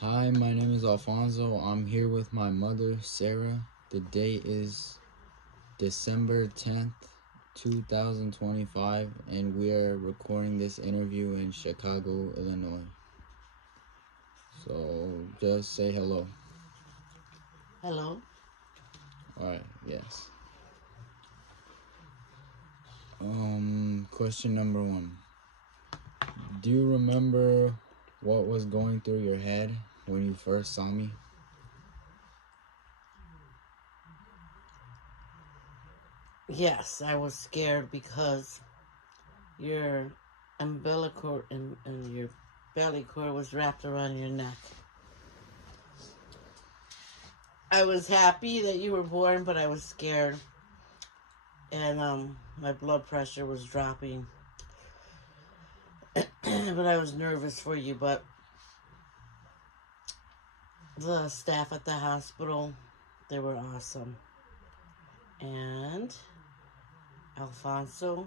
Hi, my name is Alfonso. I'm here with my mother, Sarah. The date is December 10th, 2025, and we are recording this interview in Chicago, Illinois. So just say hello. Hello. Alright, yes. Question number one. Do you remember what was going through your head when you first saw me? Yes, I was scared because your umbilical and your belly cord was wrapped around your neck. I was happy that you were born, but I was scared, and my blood pressure was dropping. But I was nervous for you. But the staff at the hospital, they were awesome, and Alfonso,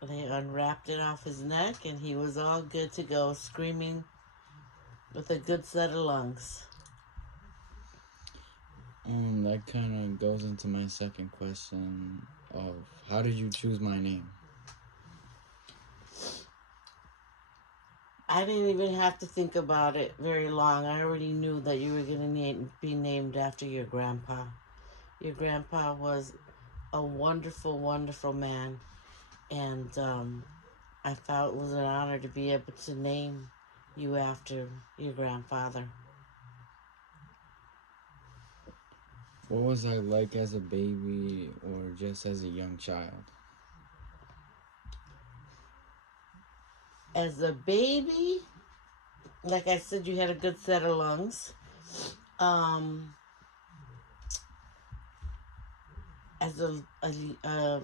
they unwrapped it off his neck, and he was all good to go, screaming with a good set of lungs. That kind of goes into my second question of how did you choose my name? I didn't even have to think about it very long. I already knew that you were going to be named after your grandpa. Your grandpa was a wonderful, wonderful man, and I felt it was an honor to be able to name you after your grandfather. What was I like as a baby or just as a young child? As a baby, like I said, you had a good set of lungs. Um, as a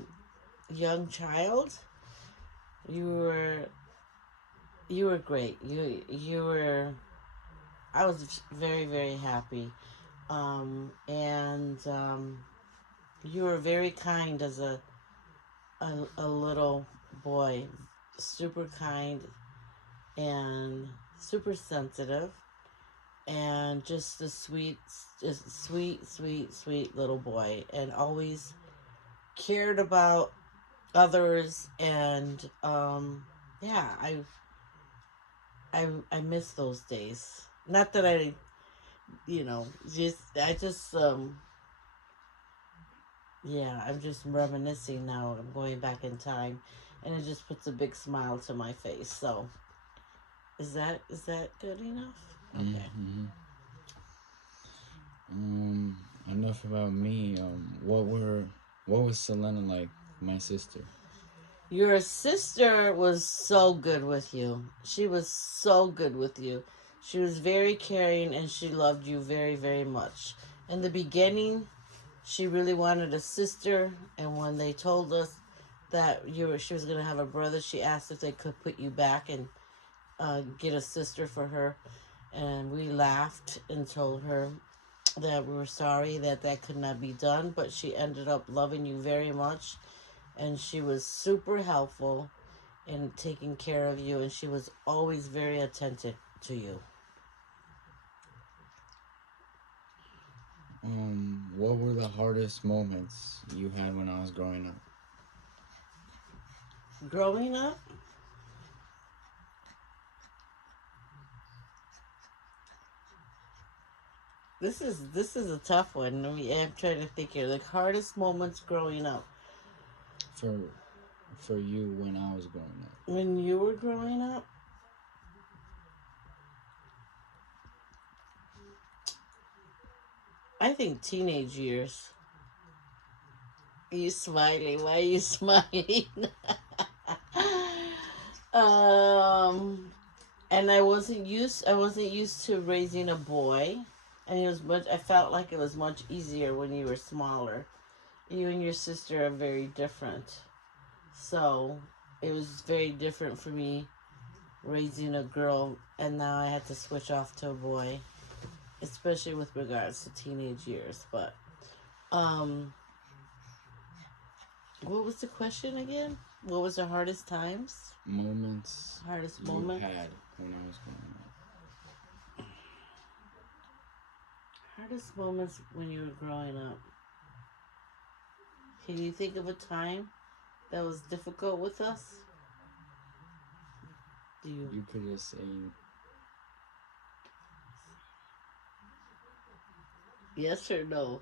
young child, you were you were great. You were. I was very very happy, and you were very kind as a little boy, super kind and super sensitive, and just a sweet little boy, and always cared about others. And yeah, I miss those days. Not that I, just I just yeah, I'm just reminiscing now. I'm going back in time, and it just puts a big smile to my face. So, is that good enough? Okay. Mm-hmm. Um, Enough about me. What was Selena like, my sister? Your sister was so good with you. She was so good with you. She was very caring, and she loved you very, very much. In the beginning, she really wanted a sister, and when they told us that she was going to have a brother, she asked if they could put you back and get a sister for her. And we laughed and told her that we were sorry that that could not be done, but she ended up loving you very much, and she was super helpful in taking care of you, and she was always very attentive to you. What were the hardest moments you had when I was growing up? Growing up, this is a tough one. I'm trying to think here. The hardest moments growing up. For for you when I was growing up. When you were growing up, I think teenage years. Are you smiling? Why are you smiling? um, and I wasn't used to raising a boy, and it was much. I felt like it was much easier when you were smaller. You and your sister are very different, so it was very different for me raising a girl, and now I had to switch off to a boy, especially with regards to teenage years. But um, what was the question again? What was the hardest times? Moments Hardest you moment? had when I was growing up. Hardest moments when you were growing up. Can you think of a time that was difficult with us? Do you? You could just say, Yes or no?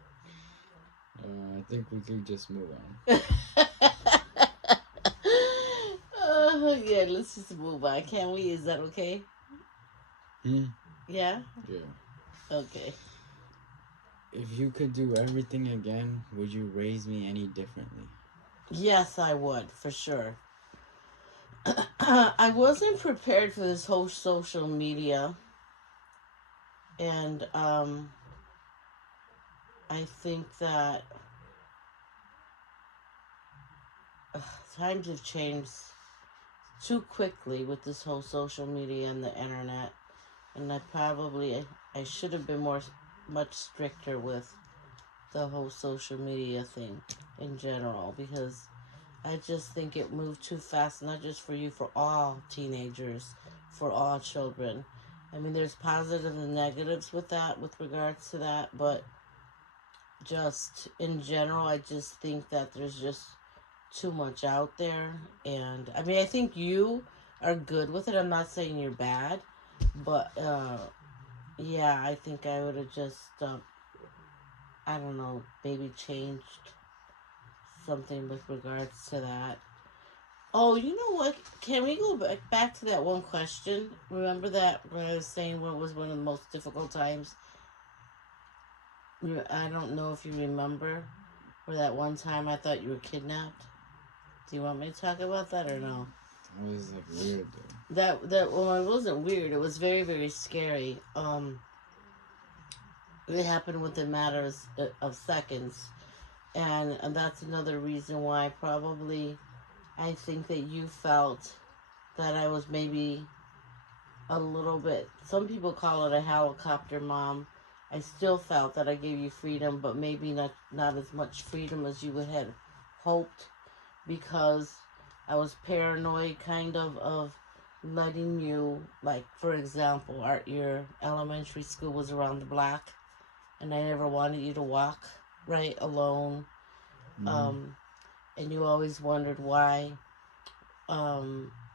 I think we could just move on. Yeah, let's just move on. Can we? Is that okay? Hmm? Yeah? Yeah. Okay. If you could do everything again, would you raise me any differently? Yes, I would, for sure. I wasn't prepared for this whole social media. And I think that times have changed too quickly with this whole social media and the internet. And I should have been much stricter with the whole social media thing in general, because I just think it moved too fast, not just for you, for all teenagers, for all children. I mean, there's positives and negatives with that, with regards to that, but just in general, I just think that there's just too much out there. And I mean, I think you are good with it. I'm not saying you're bad, but yeah, I think I would have just, I don't know, maybe changed something with regards to that. Oh, you know what? Can we go back to that one question? Remember that when I was saying what was one of the most difficult times? I don't know if you remember, or that one time I thought you were kidnapped. Do you want me to talk about that or no? That was like weird though. That well, it wasn't weird. It was very very scary. It happened within matters of seconds, and that's another reason why probably I think that you felt that I was maybe a little bit. Some people call it a helicopter mom. I still felt that I gave you freedom, but maybe not as much freedom as you had hoped, because I was paranoid, kind of letting you, like, for example, your elementary school was around the block, and I never wanted you to walk right alone. Mm-hmm. Um, and you always wondered why.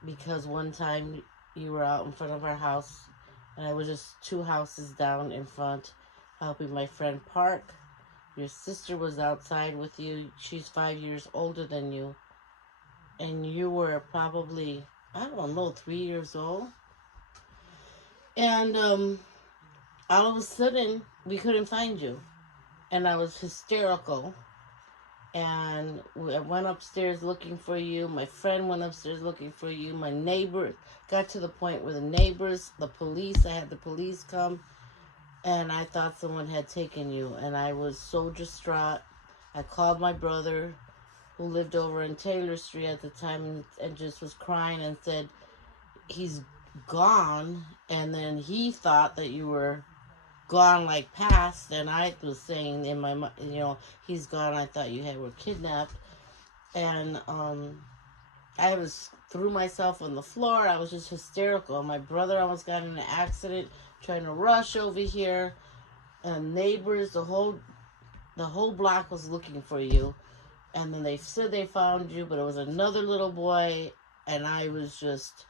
Because one time you were out in front of our house, and I was just two houses down in front, helping my friend park. Your sister was outside with you. She's 5 years older than you, and you were probably, I don't know, 3 years old. And all of a sudden, we couldn't find you, and I was hysterical. And I went upstairs looking for you. My friend went upstairs looking for you. My neighbor got to the point where the neighbors, the police, I had the police come, and I thought someone had taken you, and I was so distraught. I called my brother, who lived over in Taylor Street at the time, and just was crying and said, he's gone. And then he thought that you were gone, like past, and I was saying in my, he's gone. I thought you were kidnapped. And I was threw myself on the floor. I was just hysterical. My brother almost got in an accident trying to rush over here, and neighbors, the whole block was looking for you. And then they said they found you, but it was another little boy, and I was just,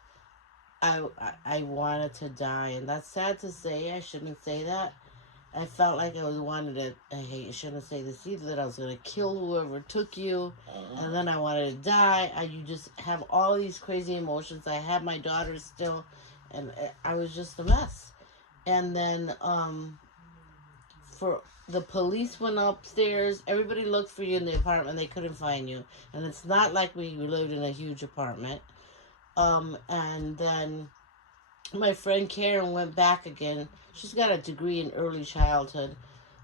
I wanted to die. And that's sad to say. I shouldn't say that. I felt like I I shouldn't say this either, that I was going to kill whoever took you. And then I wanted to die. You just have all these crazy emotions. I had my daughter still, and I was just a mess. And then, for the police went upstairs. Everybody looked for you in the apartment. They couldn't find you. And it's not like we lived in a huge apartment. And then my friend Karen went back again. She's got a degree in early childhood.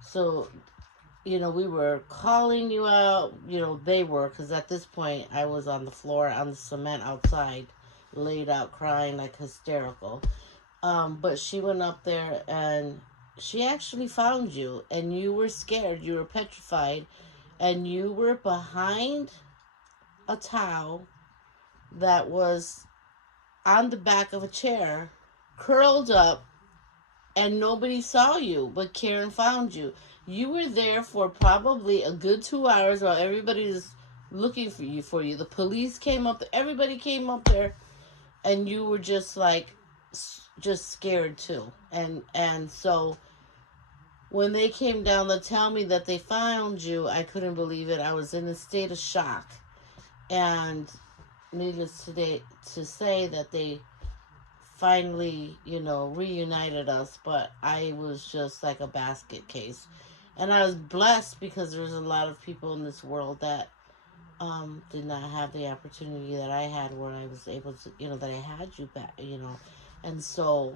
So, we were calling you out. They were, because at this point I was on the floor, on the cement outside, laid out crying like hysterical. But she went up there, and she actually found you, and you were scared. You were petrified, and you were behind a towel, that was on the back of a chair, curled up, and nobody saw you, but Karen found you. You were there for probably a good 2 hours while everybody was looking for you. The police came up. Everybody came up there, and you were just like, just scared too. And so when they came down to tell me that they found you, I couldn't believe it. I was in a state of shock, and needless to say that they finally, reunited us, but I was just like a basket case. And I was blessed because there's a lot of people in this world that did not have the opportunity that I had, where I was able to, that I had you back. And so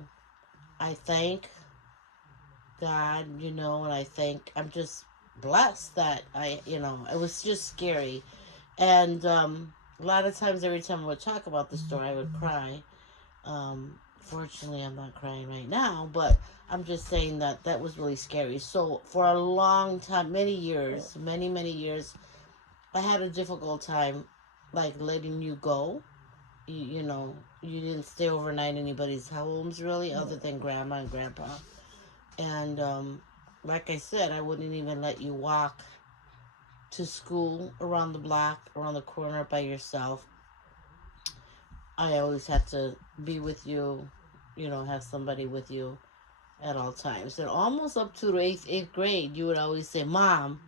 I thank God, and I'm just blessed that it was just scary. And a lot of times, every time I would talk about the story, I would cry. Fortunately, I'm not crying right now, but I'm just saying that that was really scary. So for a long time, many years, many years, I had a difficult time, like letting you go. You didn't stay overnight in anybody's homes really, other than grandma and grandpa. And like I said, I wouldn't even let you walk to school around the block, around the corner by yourself. I always had to be with you, have somebody with you at all times. And almost up to the eighth grade, you would always say, "Mom,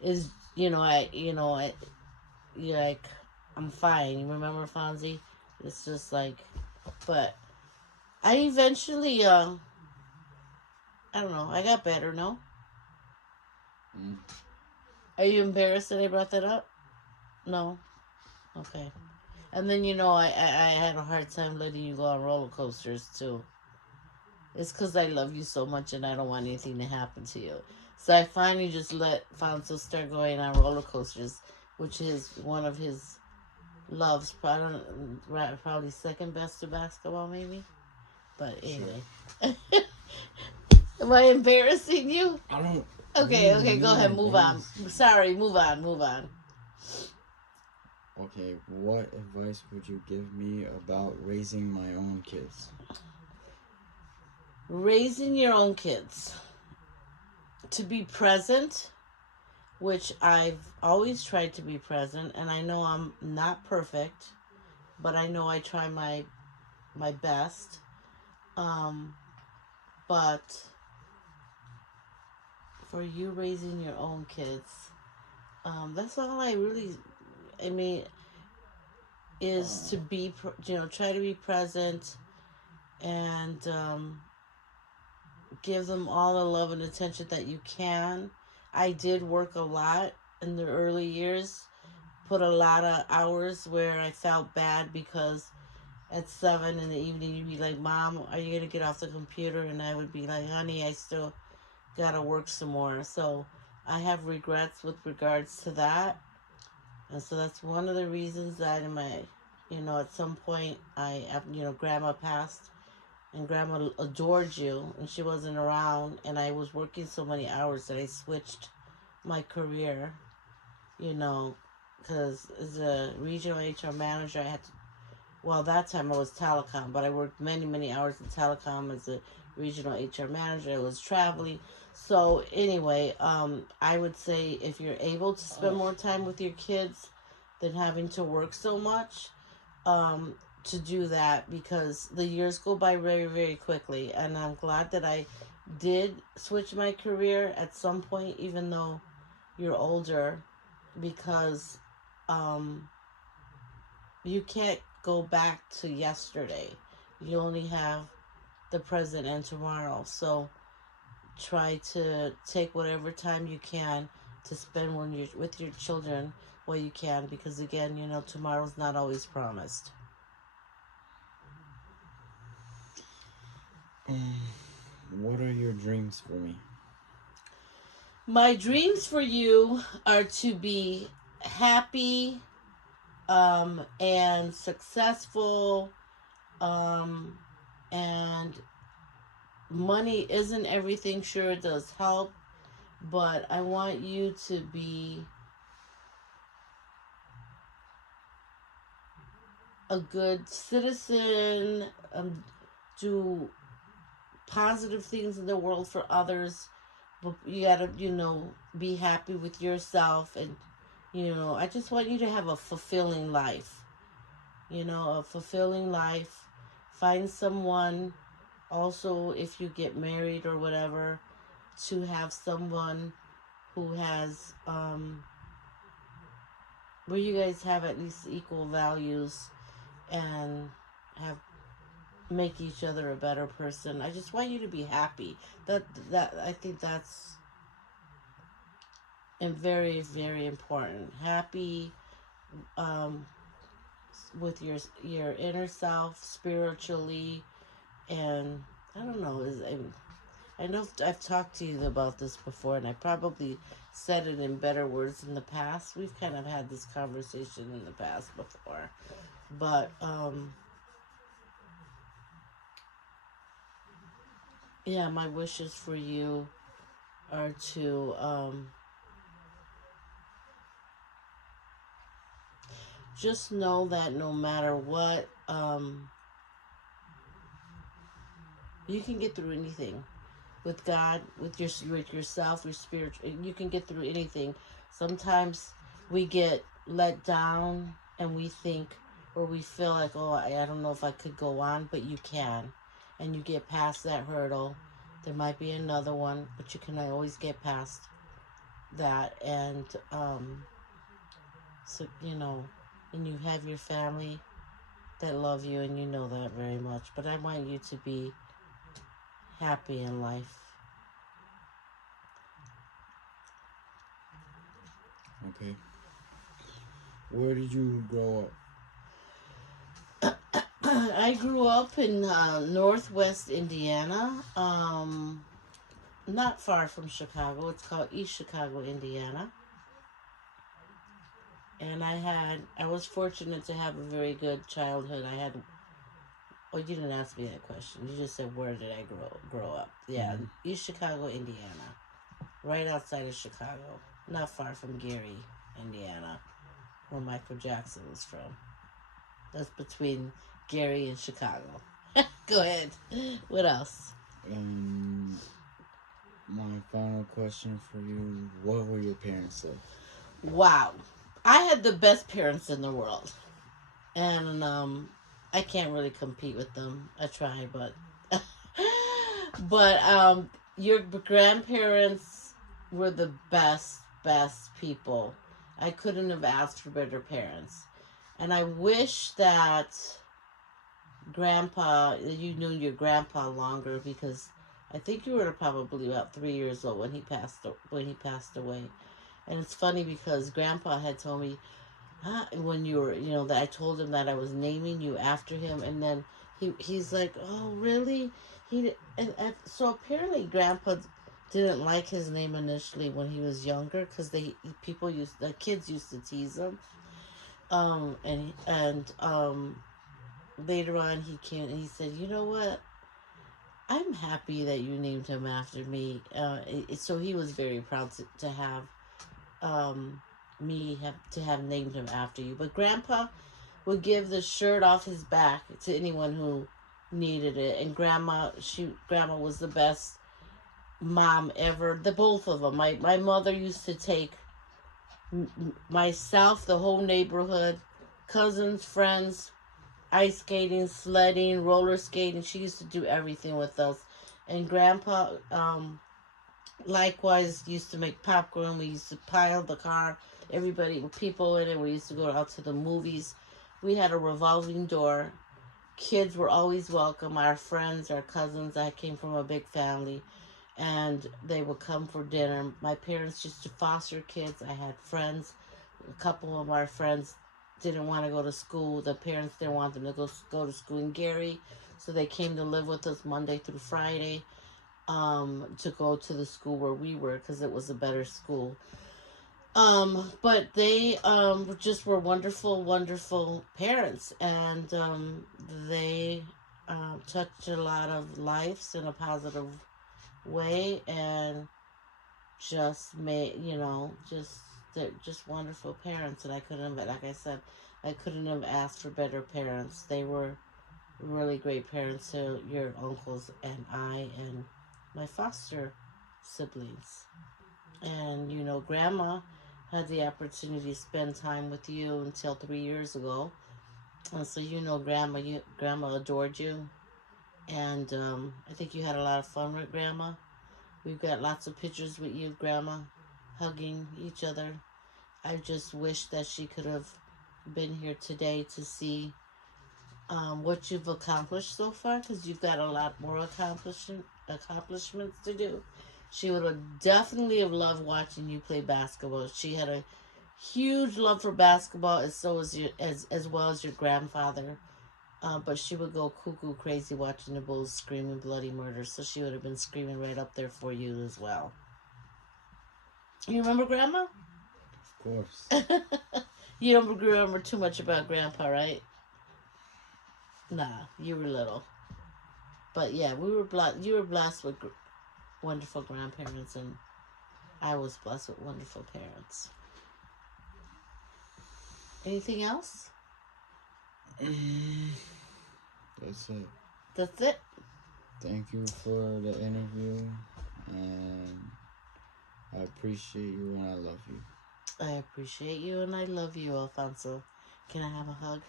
is you're like, I'm fine." You remember, Fonzie? It's just like, but I eventually, I don't know, I got better. No, Mm. are you embarrassed that I brought that up? No, okay. And then I had a hard time letting you go on roller coasters too. It's because I love you so much and I don't want anything to happen to you. So I finally just let Fonso start going on roller coasters, which is one of his loves. Probably second best to basketball, maybe. But anyway. Sure. Am I embarrassing you? I don't. Okay, go ahead, move on. Sorry, move on. Okay, what advice would you give me about raising my own kids? Raising your own kids. To be present, which I've always tried to be present, and I know I'm not perfect, but I know I try my best. Um, but for you raising your own kids, that's all I mean, is to be, try to be present and give them all the love and attention that you can. I did work a lot in the early years, put a lot of hours where I felt bad because at 7 in the evening you'd be like, "Mom, are you gonna get off the computer?" And I would be like, "Honey, I still gotta work some more." So I have regrets with regards to that. And so that's one of the reasons that in my, at some point grandma passed, and grandma adored you and she wasn't around, and I was working so many hours that I switched my career, you know, because as a regional HR manager, I had to, well, that time I was telecom, but I worked many hours in telecom as a regional HR manager. I was traveling. So anyway, I would say if you're able to spend more time with your kids than having to work so much, to do that, because the years go by very quickly, and I'm glad that I did switch my career at some point, even though you're older, because um, you can't go back to yesterday. You only have the present and tomorrow. So try to take whatever time you can to spend when you're with your children while you can, because again, tomorrow's not always promised. What are your dreams for me? My dreams for you are to be happy, and successful, um, and money isn't everything. Sure, it does help, but I want you to be a good citizen, do positive things in the world for others, but you gotta, be happy with yourself. And, I just want you to have a fulfilling life, a fulfilling life. Find someone, also, if you get married or whatever, to have someone who has, where you guys have at least equal values and have make each other a better person. I just want you to be happy. That I think that's very, very important. Happy, um, with your inner self spiritually. And I don't know, I know I've talked to you about this before, and I probably said it in better words in the past. We've kind of had this conversation in the past before, but yeah, my wishes for you are to just know that no matter what, you can get through anything with God, with yourself, your spirit. You can get through anything. Sometimes we get let down, and we think, or we feel like, oh, I don't know if I could go on, but you can, and you get past that hurdle. There might be another one, but you can always get past that. And so and you have your family that love you, and you know that very much. But I want you to be happy in life. Okay. Where did you grow up? I grew up in Northwest Indiana, not far from Chicago. It's called East Chicago, Indiana. And I was fortunate to have a very good childhood. Oh, you didn't ask me that question. You just said, where did I grow up? Yeah, Mm-hmm. East Chicago, Indiana. Right outside of Chicago. Not far from Gary, Indiana, where Michael Jackson was from. That's between Gary and Chicago. Go ahead. What else? Um, my final question for you: what were your parents like? Wow. I had the best parents in the world. And I can't really compete with them. I try, but but your grandparents were the best people. I couldn't have asked for better parents. And I wish that you knew your grandpa longer, because I think you were probably about 3 years old when he passed away. And it's funny because grandpa had told me, when you were, that I told him that I was naming you after him. And then he's like, oh, really? And so apparently grandpa didn't like his name initially when he was younger, because the kids used to tease him. And later on he came and he said, you know what? I'm happy that you named him after me. So he was very proud to have um, have named him after you. But Grandpa would give the shirt off his back to anyone who needed it. And Grandma was the best mom ever. The both of them. My mother used to take myself, the whole neighborhood, cousins, friends, ice skating, sledding, roller skating. She used to do everything with us. And Grandpa, likewise, used to make popcorn. We used to pile the car, everybody, with people in it. We used to go out to the movies. We had a revolving door. Kids were always welcome. Our friends, our cousins. I came from a big family, and they would come for dinner. My parents used to foster kids. I had friends. A couple of our friends didn't want to go to school. The parents didn't want them to go to school in Gary, so they came to live with us Monday through Friday, to go to the school where we were, because it was a better school. But they just were wonderful, wonderful parents, and they touched a lot of lives in a positive way, and just made, they're just wonderful parents. And I couldn't, but like I said, I couldn't have asked for better parents. They were really great parents to your uncles and I and my foster siblings. And you know, Grandma had the opportunity to spend time with you until 3 years ago. And so you know, Grandma adored you, and I think you had a lot of fun with Grandma. We've got lots of pictures with you, Grandma, hugging each other. I just wish that she could have been here today to see what you've accomplished so far, because you've got a lot more accomplishments to do. She would have definitely have loved watching you play basketball. She had a huge love for basketball, as so as as well as your grandfather. But she would go cuckoo crazy watching the Bulls screaming bloody murder. So she would have been screaming right up there for you as well. You remember Grandma? Of course. You don't remember too much about Grandpa, right? Nah, you were little. But yeah, we were blessed. You were blessed with wonderful grandparents, and I was blessed with wonderful parents. Anything else? That's it. That's it. Thank you for the interview, and I appreciate you and I love you. I appreciate you and I love you, Alfonso. Can I have a hug?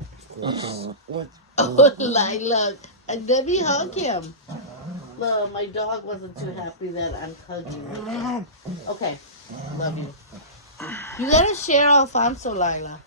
Of course. What? Oh, Lila. Let me hug him. Look, my dog wasn't too happy that I'm hugging him. Okay. Love you. You gotta share Alfonso, Lila.